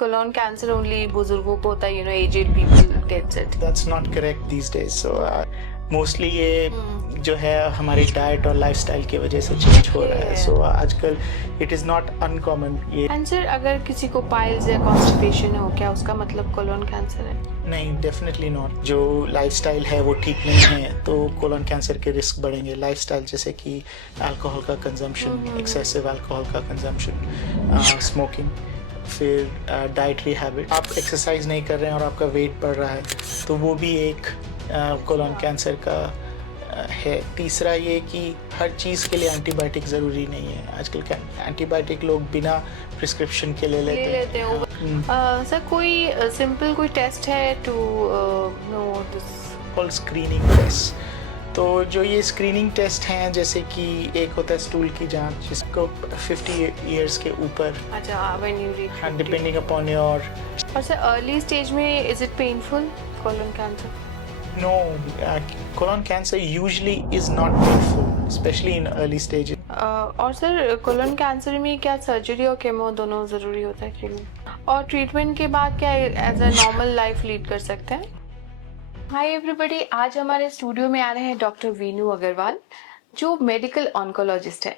colon cancer only बुजुर्गों को होता है, aged people gets it. That's not correct these days. So mostly ये जो है हमारी डाइट और लाइफस्टाइल की वजह से चेंज हो रहा है. So आजकल it is not uncommon. ये कैंसर अगर किसी को पाइल्स या कॉन्स्टिपेशन हो, क्या उसका मतलब कोलोन कैंसर है? नहीं, डेफिनेटली नॉट. जो लाइफस्टाइल है वो ठीक नहीं है तो कोलोन कैंसर के रिस्क बढ़ेंगे. लाइफस्टाइल जैसे कि अल्कोहल का कंजम्पशन, एक्सेसिव अल्कोहल का कंजम्पशन, स्मोकिंग, फिर डाइटरी हैबिट. आप एक्सरसाइज नहीं कर रहे हैं और आपका वेट बढ़ रहा है तो वो भी एक कोलोन कैंसर का है. तीसरा ये कि हर चीज़ के लिए एंटीबायोटिक ज़रूरी नहीं है. आजकल एंटीबायोटिक लोग बिना प्रिस्क्रिप्शन के ले लेते हैं. सर कोई सिंपल कोई टेस्ट है to know this? Called screening test. तो जो ये स्क्रीनिंग टेस्ट हैं, जैसे कि एक होता है स्टूल की जांच जिसको 50 इयर्स के ऊपर, अच्छा, when you reach, depending upon your. और सर अर्ली स्टेज में is it painful colon cancer? No, colon cancer usually is not painful, especially in early stages. और सर कोलोन कैंसर में क्या सर्जरी और केमो दोनों ज़रूरी होता है कि नहीं? और ट्रीटमेंट के बाद क्या as a normal life lead कर सकते हैं? हाय एवरीबॉडी, आज हमारे स्टूडियो में आ रहे हैं डॉक्टर वीनू अग्रवाल जो मेडिकल ऑन्कोलॉजिस्ट है.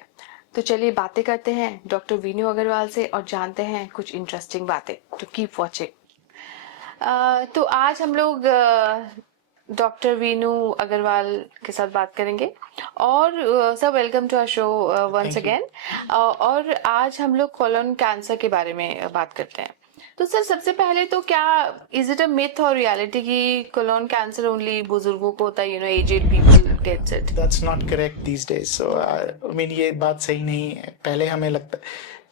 तो चलिए बातें करते हैं डॉक्टर वीनू अग्रवाल से और जानते हैं कुछ इंटरेस्टिंग बातें. तो कीप वॉचिंग. तो आज हम लोग डॉक्टर वीनू अग्रवाल के साथ बात करेंगे और sir welcome to our show once again. और आज हम लोग कोलोन कैंसर के बारे में बात करते हैं. तो सर सबसे पहले तो क्या इज इट अ मिथ और रियलिटी कि कोलोन कैंसर ओनली बुजुर्गों को होता है, aged people gets it? That's not correct these days. So I mean ये बात सही नहीं है. पहले हमें लगता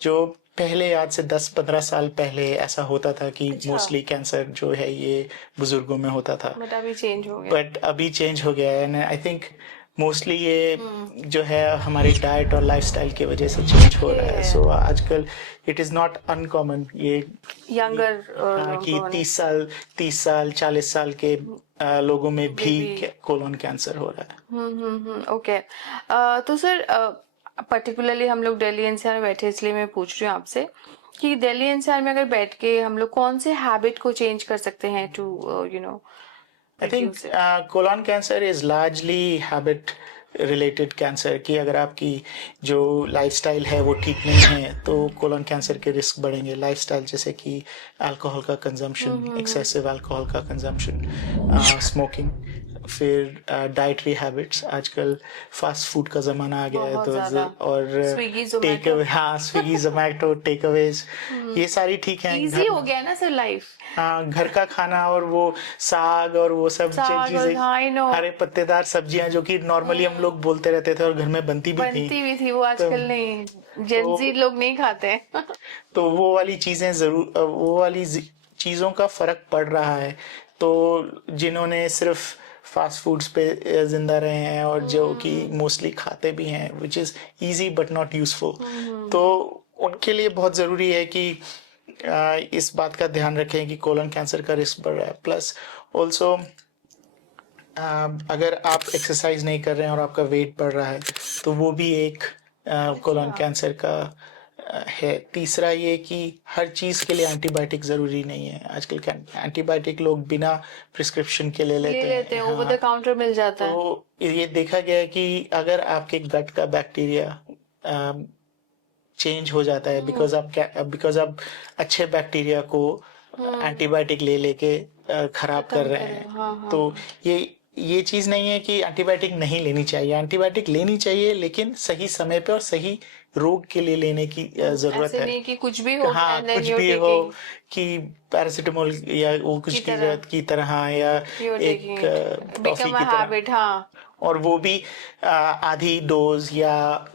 जो पहले आज से 10-15 साल पहले ऐसा होता था कि मोस्टली कैंसर जो है ये बुजुर्गों में होता था. बट अभी चेंज हो गया. बट अभी चेंज हो गया है एंड आई थिंक मोस्टली ये जो है हमारी डाइट और लाइफस्टाइल की वजह से चेंज हो रहा है. सो आजकल इट इज नॉट अनकॉमन ये यंगर कि 30 साल 40 साल के लोगों में भी कोलोन कैंसर हो रहा है. ओके. तो सर पर्टिकुलरली हम लोग दिल्ली एनसीआर में बैठे इसलिए मैं पूछ रही हूँ आपसे कि दिल्ली एनसीआर में अगर बैठ के हम लोग कौन से हैबिट को चेंज कर सकते हैं to I think colon cancer is largely habit related cancer. कि अगर आपकी जो लाइफस्टाइल है वो ठीक नहीं है तो कोलोन कैंसर के रिस्क बढ़ेंगे. लाइफस्टाइल जैसे कि अल्कोहल का कंजम्पशन, एक्सेसिव अल्कोहल का कंजम्पशन, स्मोकिंग, फिर डाइटरी हैबिट्स. आजकल फास्ट फूड का ज़माना आ गया है तो और टेक अवे, हाँ स्विगी जोमेटो टेक अवेज ये सारी ठीक है. इजी हो गया ना सर लाइफ. घर का खाना और वो साग और वो सब चीजें, हरे पत्तेदार सब्जियां जो कि नॉर्मली हम लोग बोलते रहते थे और घर में बनती भी थी वो आजकल नहीं, जेंजी लोग नहीं खाते. तो वो वाली चीजें जरूर, वो वाली चीजों का फर्क पड़ रहा है. तो जिन्होंने सिर्फ फास्ट फूड्स पे जिंदा रहे हैं और जो कि मोस्टली खाते भी हैं which is easy but not useful, तो उनके लिए बहुत जरूरी है कि इस बात का ध्यान रखें कि कोलोन कैंसर का रिस्क बढ़ रहा है. प्लस ऑल्सो अगर आप एक्सरसाइज नहीं कर रहे हैं और आपका वेट बढ़ रहा है तो वो भी एक कोलोन कैंसर का है. तीसरा ये कि हर चीज़ के लिए एंटीबायोटिक ज़रूरी नहीं है. आजकल एंटीबायोटिक लोग बिना प्रिस्क्रिप्शन के ले लेते हैं. ओवर द काउंटर मिल जाता है. तो ये देखा गया है कि अगर आपके गट का बैक्टीरिया चेंज हो जाता है बिकॉज आप अच्छे बैक्टीरिया को एंटीबायोटिक ले लेके खराब कर रहे हैं. तो ये चीज नहीं है कि एंटीबायोटिक नहीं लेनी चाहिए. एंटीबायोटिक लेनी चाहिए लेकिन सही समय पे और सही रोग के लिए लेने की जरूरत है. नहीं कि कुछ भी हो, हाँ कुछ भी हो कि पैरासिटामोल या वो कुछ की तरह या एक टॉफी की तरह. हाँ. और वो भी आधी डोज या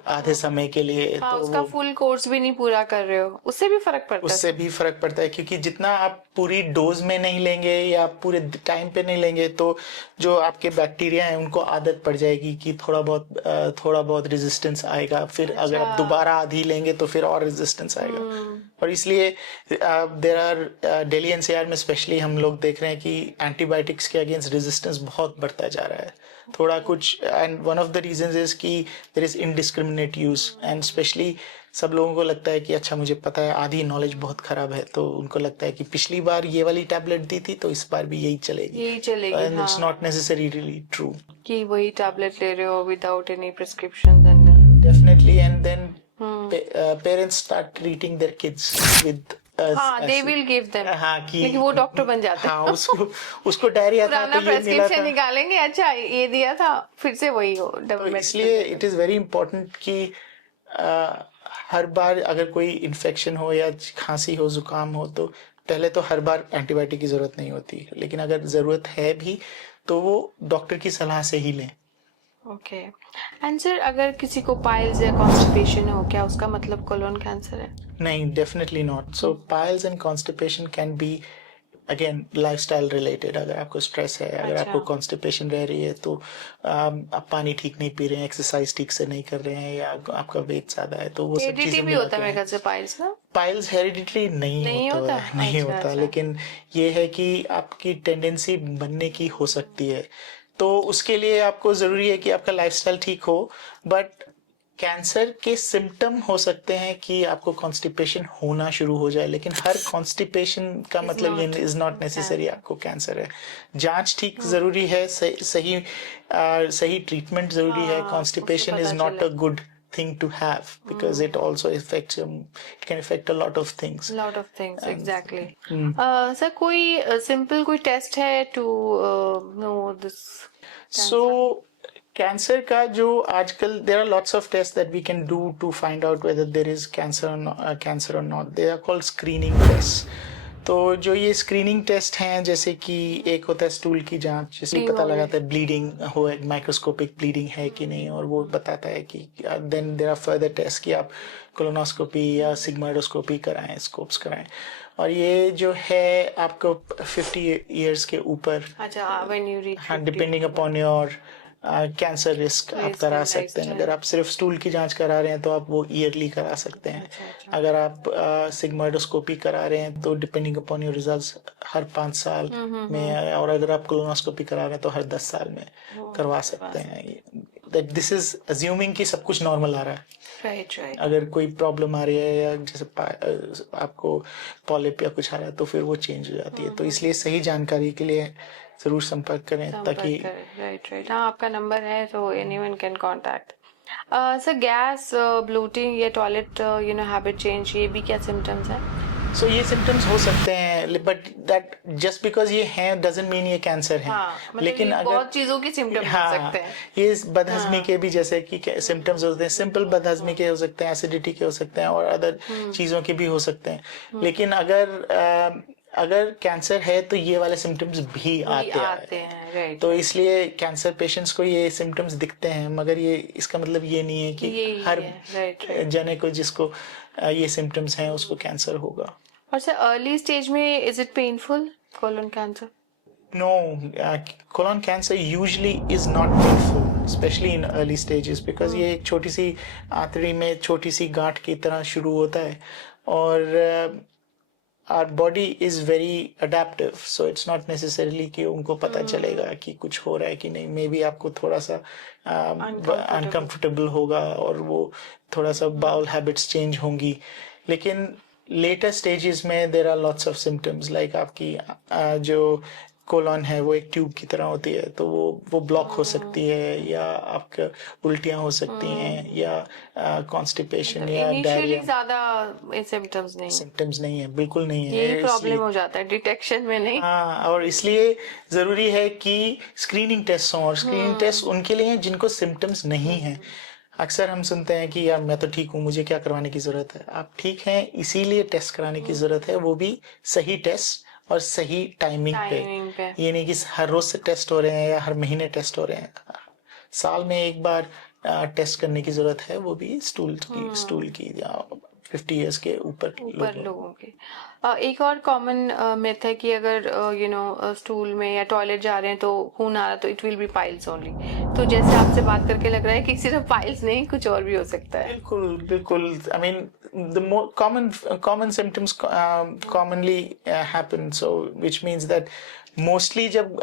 आधे समय के लिए. हाँ, तो उसका फुल कोर्स भी नहीं पूरा कर रहे हो, उससे भी फर्क पड़ता है. उससे भी फर्क पड़ता है क्योंकि जितना आप पूरी डोज में नहीं लेंगे या पूरे टाइम पे नहीं लेंगे तो जो आपके बैक्टीरिया हैं उनको आदत पड़ जाएगी कि थोड़ा बहुत रेजिस्टेंस आएगा. फिर अगर आप दोबारा आधी लेंगे तो फिर और रेजिस्टेंस आएगा. और इसलिए देयर आर दिल्ली एनसीआर में स्पेशली हम लोग देख रहे हैं कि एंटीबायोटिक्स के अगेंस्ट रेजिस्टेंस बहुत बढ़ता जा रहा है. थोड़ा कुछ, and one of the reasons is कि there is indiscriminate use and specially सब लोगों को लगता है कि अच्छा मुझे पता है, आधी नॉलेज बहुत खराब है, तो उनको लगता है कि पिछली बार ये वाली टैबलेट दी थी तो इस बार भी यही चलेगी, and it's not necessarily true कि वही टैबलेट ले रहे हो without any prescription and definitely, and then parents start treating their kids with they will give them, हाँ कि लेकिन वो डॉक्टर बन जाते हैं। हाँ उसको डायरिया था पुराना तो ये मिला प्रेस्क्रिप्शन था, निकालेंगे, अच्छा ये दिया था, फिर से वही हो डबल तो इसलिए इट इज वेरी इंपॉर्टेंट कि हर बार अगर कोई इन्फेक्शन हो या खांसी हो, जुकाम हो, तो पहले तो हर बार एंटीबायोटिक की जरूरत नहीं होती, लेकिन अगर जरूरत है भी तो वो डॉक्टर की सलाह से ही लें। ओके। एंड सर, अगर किसी को पाइल्स या कॉन्स्टिपेशन हो, क्या उसका मतलब कोलोन कैंसर है? नहीं, definitely not. So piles and constipation can be again lifestyle related. अगर आपको स्ट्रेस है, अगर आपको कॉन्स्टिपेशन रह रही है, तो आप पानी ठीक नहीं पी रहे हैं, एक्सरसाइज ठीक से नहीं कर रहे हैं, या आपका वेट ज्यादा है, तो वो सब चीजें भी होता है मेरे ख्याल से पाइल्स ना। पाइल्स हेरिडिटरी नहीं होता नहीं होता, लेकिन ये है कि आपकी टेंडेंसी बनने की हो सकती है, तो उसके लिए आपको जरूरी है कि आपका लाइफस्टाइल ठीक हो। बट कैंसर के सिम्टम हो सकते हैं कि आपको कॉन्स्टिपेशन होना शुरू हो जाए, लेकिन हर कॉन्स्टिपेशन का मतलब ये इज नॉट नेसेसरी आपको कैंसर है। जांच ठीक जरूरी है, सही ट्रीटमेंट जरूरी है। Constipation is not a good thing to have because it also affects it can affect a lot of things exactly. Sir, कोई simple कोई test है to know this cancer? So cancer का जो आजकल there are lots of tests that we can do to find out whether there is cancer or not. They are called screening tests. तो जो ये screening test हैं, जैसे कि एक होता है स्टूल की जांच, जिससे पता लगाता है ब्लीडिंग हो, माइक्रोस्कोपिक ब्लीडिंग है कि नहीं, और वो बताता है कि then there are further test कि आप कोलोनोस्कोपी या सिग्मोइडोस्कोपी कराएं, स्कोप्स कराएं। और ये जो है आपको 50 इयर्स के ऊपर, हाँ, depending upon your cancer risk आप करा सकते हैं। अगर आप सिर्फ स्टूल की जांच करा रहे हैं तो आप वो ईयरली करा सकते हैं। अगर आप सिग्मोइडोस्कोपी करा रहे हैं तो डिपेंडिंग अपॉन योर रिजल्ट्स हर 5 साल में, और अगर आप कोलोनोस्कोपी करा रहे हैं तो हर 10 साल में करवा सकते हैं। दैट दिस इज अज्यूमिंग कि सब कुछ नॉर्मल आ रहा है। राइट। अगर कोई प्रॉब्लम आ रही है या जैसे आपको पॉलिप या कुछ आ रहा है तो फिर वो चेंज हो जाती है। तो इसलिए सही जानकारी के लिए जरूर संपर्क करें ताकि राइट। हाँ, आपका नंबर है तो anyone can contact. Sir, gas, bloating या टॉयलेट हैबिट चेंज, ये भी क्या सिम्टम्स है? सो ये सिम्टम्स हो सकते हैं, बट दैट जस्ट बिकॉज ये हैं डजंट मीन ये कैंसर है। मतलब लेकिन अगर बहुत चीजों के सिम्टम्स हो सकते हैं। ये बदहजमी के भी जैसे कि सिम्टम्स होते हैं, सिंपल बदहजमी के हो सकते हैं, एसिडिटी के हो सकते हैं, और अदर चीजों के भी हो सकते हैं। लेकिन अगर कैंसर है तो ये वाले सिम्टम्स भी आते हैं। तो इसलिए कैंसर पेशेंट्स को ये सिम्टम्स दिखते हैं, मगर ये इसका मतलब ये नहीं है कि हर जने को जिसको ये सिम्टम्स हैं उसको कैंसर होगा। और सर, अर्ली स्टेज में is it painful colon cancer? No, colon cancer usually is not painful, especially in early stages, because ये एक छोटी सी आंतड़ी में छोटी सी गांठ की तरह शुरू होता है, और our body is very adaptive, so it's not necessarily कि उनको पता चलेगा कि कुछ हो रहा है कि नहीं। मे बी आपको थोड़ा सा uncomfortable होगा और वो थोड़ा सा bowel habits change होंगी, लेकिन later stages में there are lots of symptoms, like आपकी जो कोलन है वो एक ट्यूब की तरह होती है, तो वो ब्लॉक हो सकती है, या आपका उल्टियां हो सकती हैं, या कॉन्स्टिपेशन या डायरिया। ज्यादा सिम्टम्स नहीं है, बिल्कुल नहीं है। यही प्रॉब्लम हो जाता है डिटेक्शन में नहीं। हाँ, और इसलिए जरूरी है कि स्क्रीनिंग टेस्ट हों, और स्क्रीनिंग टेस्ट उनके लिए हैं जिनको सिम्टम्स नहीं है। अक्सर हम सुनते हैं कि यार मैं तो ठीक हूँ, मुझे क्या करवाने की जरूरत है। आप ठीक हैं, इसीलिए टेस्ट कराने की जरूरत है, वो भी सही टेस्ट और सही टाइमिंग पे। ये नहीं कि हर रोज से टेस्ट हो रहे हैं या हर महीने टेस्ट हो रहे हैं। साल में एक बार टेस्ट करने की जरूरत है, वो भी स्टूल की 50 इयर्स के ऊपर लोगों के। एक और कॉमन मिथ है कि अगर स्टूल में या टॉयलेट जा रहे हैं तो खून आ रहा तो it will be piles only. तो जैसे आपसे बात करके लग रहा है कि सिर्फ पाइल्स नहीं, कुछ और भी हो सकता है। बिल्कुल। I mean, the more common symptoms commonly happen, so which means that mostly जब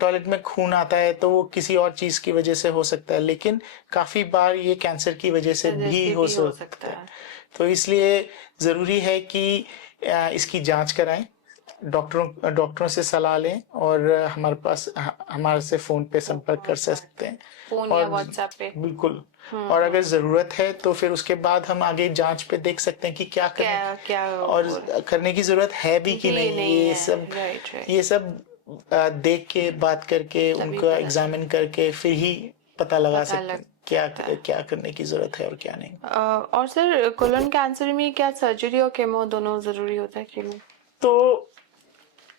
टॉयलेट में खून आता है तो वो किसी और चीज की वजह से हो सकता है, लेकिन काफी बार ये कैंसर की वजह से भी हो सकता है। तो इसलिए ज़रूरी है कि इसकी जांच कराएं, डॉक्टरों से सलाह लें, और हमारे से फ़ोन पे संपर्क कर सकते हैं, फोन या और व्हाट्सएप पे। बिल्कुल। और अगर ज़रूरत है तो फिर उसके बाद हम आगे जांच पे देख सकते हैं कि क्या क्या क्या और करने की ज़रूरत है भी कि नहीं। ये है। सब राइट। ये सब देख के, बात करके, तभी उनको पता एग्जामिन करके फिर ही पता लगा पता सकते हैं क्या क्या करने की ज़रूरत है और क्या नहीं। और सर कोलन कैंसर में क्या सर्जरी और केमो दोनों जरूरी होता है कीमो? तो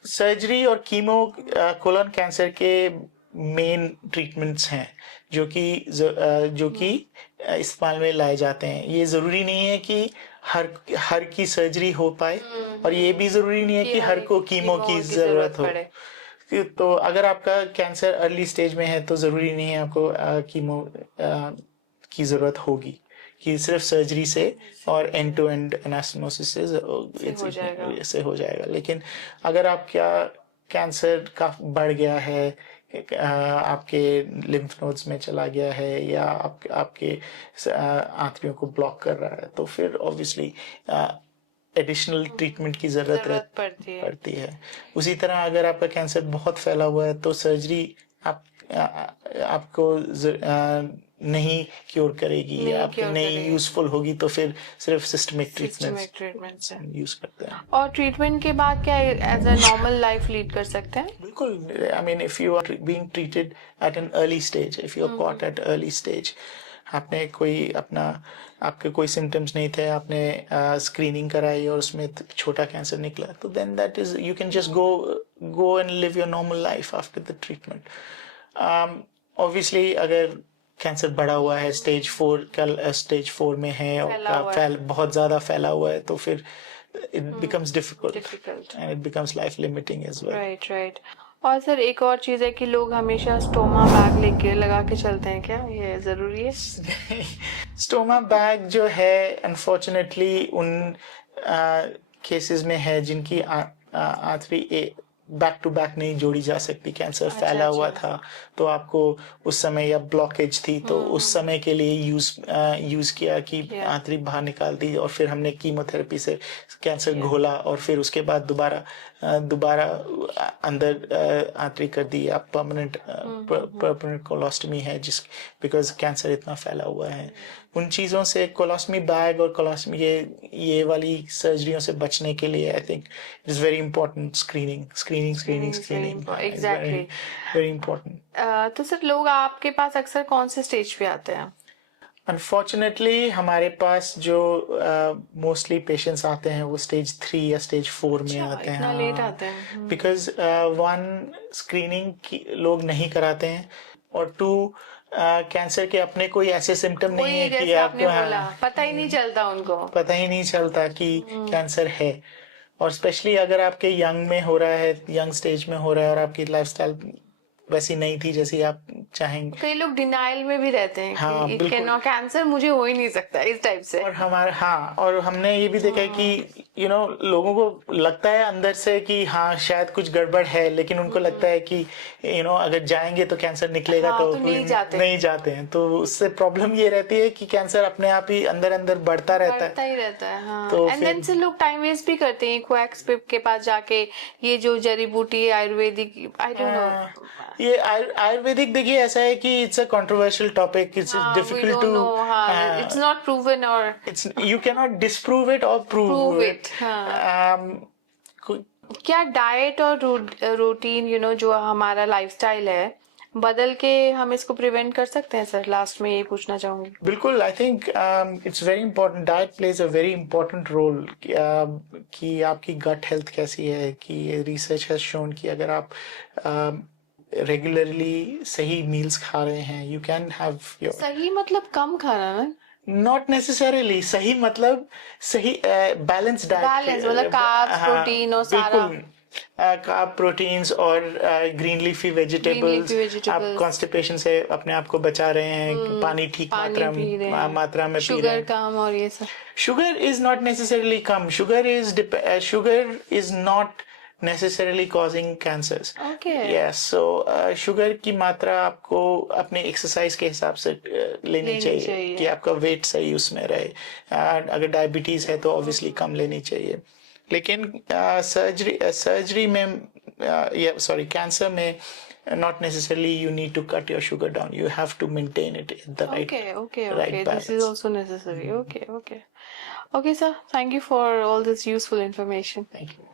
सर्जरी और कीमो कोलन कैंसर के मेन ट्रीटमेंट्स हैं जो कि इस्तेमाल में लाए जाते हैं। ये ज़रूरी नहीं है कि हर की सर्जरी हो पाए, और ये भी ज़रूरी नहीं है कि हर को कीमो की ज़रूरत हो। तो अगर आपका कैंसर अर्ली स्टेज में है तो ज़रूरी नहीं है आपको कीमो की ज़रूरत होगी, कि सिर्फ सर्जरी से और एंड टू एंड एनास्टोमोसिस से हो जाएगा। लेकिन अगर आपका कैंसर का बढ़ गया है, आपके लिम्फ नोड्स में चला गया है, या आपके आंतड़ियों को ब्लॉक कर रहा है, तो फिर ऑब्वियसली एडिशनल ट्रीटमेंट की जरूरत पड़ती है। उसी तरह अगर आपका कैंसर बहुत फैला हुआ है तो सर्जरी आपको नहीं क्योर करेगी, आपकी नहीं यूजफुल होगी, तो फिर सिर्फ सिस्टमिक ट्रीटमेंट यूज करते हैं। और ट्रीटमेंट के बाद क्या as a normal life lead कर सकते हैं? बिल्कुल। I mean if you are being treated at an early stage, if you are caught at early stage, आपके कोई सिम्टम्स नहीं थे, आपने स्क्रीनिंग कराई और उसमें छोटा कैंसर निकला, तो then that is you can just go and live your normal life after the treatment. Obviously अगर कैंसर बढ़ा हुआ है, स्टेज 4 में है और बहुत ज्यादा फैला हुआ है, तो फिर it becomes difficult and it becomes life limiting as well. Right. और सर एक और चीज है कि लोग हमेशा स्टोमा बैग लेके लगा के चलते हैं, क्या ये जरूरी है? स्टोमा बैग जो है अनफॉर्चुनेटली उन केसेस में है जिनकी आंतड़ी बैक टू बैक नहीं जोड़ी जा सकती। कैंसर फैला हुआ था तो आपको उस समय, या ब्लॉकेज थी तो उस समय के लिए यूज किया कि आंतड़ी बाहर निकाल दी, और फिर हमने कीमोथेरेपी से कैंसर घोला, और फिर उसके बाद दोबारा अंदर आंतड़ी कर दी। आप परमानेंट कोलोस्टमी है बिकॉज कैंसर इतना फैला हुआ है। उन चीज़ों से कोलोस्टमी बैग और कोलोस्टमी ये वाली सर्जरियों से बचने के लिए I think it is very important screening exactly, very important. तो सर लोग आपके पास अक्सर कौन से स्टेज पे आते हैं? अनफॉर्चुनेटली हमारे पास जो मोस्टली पेशेंट्स आते हैं वो स्टेज 3 या स्टेज 4 में आते हैं। इतना लेट आते हैं बिकॉज वन, स्क्रीनिंग लोग नहीं कराते हैं, और 2, कैंसर के अपने कोई ऐसे सिम्टम नहीं है कि आपको पता ही नहीं चलता, उनको पता ही नहीं चलता कि कैंसर है। और स्पेशली अगर आपके यंग में हो रहा है, यंग स्टेज में हो रहा है, और आपकी लाइफस्टाइल वैसी नहीं थी जैसी आप चाहेंगे। कई लोग डिनाइल में भी रहते हैं कि इट कैन नॉट, कैंसर मुझे हो ही नहीं सकता, इस टाइप से। और हमने ये भी देखा है कि लोगों को लगता है अंदर से कि हाँ शायद कुछ गड़बड़ है, लेकिन उनको लगता है कि अगर जाएंगे तो कैंसर निकलेगा, तो नहीं जाते हैं। तो उससे प्रॉब्लम ये रहती है कि कैंसर अपने आप ही अंदर बढ़ता रहता है। तो एंड देन से लोग टाइम वेस्ट भी करते हैं कोएक्स के पास जाके, ये जो जड़ी बूटी आयुर्वेदिक, आई डोंट नो, ये आयुर्वेदिक देखिए ऐसा है कि it's a controversial topic, it's difficult to, it's not proven, और it's you can not disprove it और प्रूव इट। क्या डाइट और रूटीन जो हमारा लाइफस्टाइल है बदल के हम इसको प्रिवेंट कर सकते हैं सर? लास्ट में यही पूछना चाहूंगी। बिल्कुल, I think it's very important, diet plays a very important role कि आपकी गट हेल्थ कैसी है। कि रिसर्च हैज शोन कि अगर आप रेगुलरली सही मील्स खा रहे हैं, यू कैन हैव योर, सही मतलब कम खाना ना, नॉट नेसेसरीली सही, मतलब सही बैलेंस डाइट, मतलब कार्ब्स, प्रोटीन और सारा कार्ब, प्रोटीन्स और ग्रीन लीफी वेजिटेबल्स। आप कॉन्स्टिपेशन से अपने आप को बचा रहे हैं, पानी ठीक मात्रा में पी रहे हैं, शुगर कम, और ये सब। Sugar is not necessarily come, sugar is not necessarily causing cancers. Okay. Yes, so sugar की मात्रा आपको अपने एक्सरसाइज के हिसाब से लेनी चाहिए कि आपका वेट सही उसमें रहे. अगर डायबिटीज है तो ऑब्वियसली कम लेनी चाहिए. लेकिन सर्जरी में सॉरी कैंसर में not necessarily you need to cut your sugar down. You have to maintain it in the right Okay. balance. This is also necessary. Okay. Okay, sir. Thank you for all this useful information. Thank you.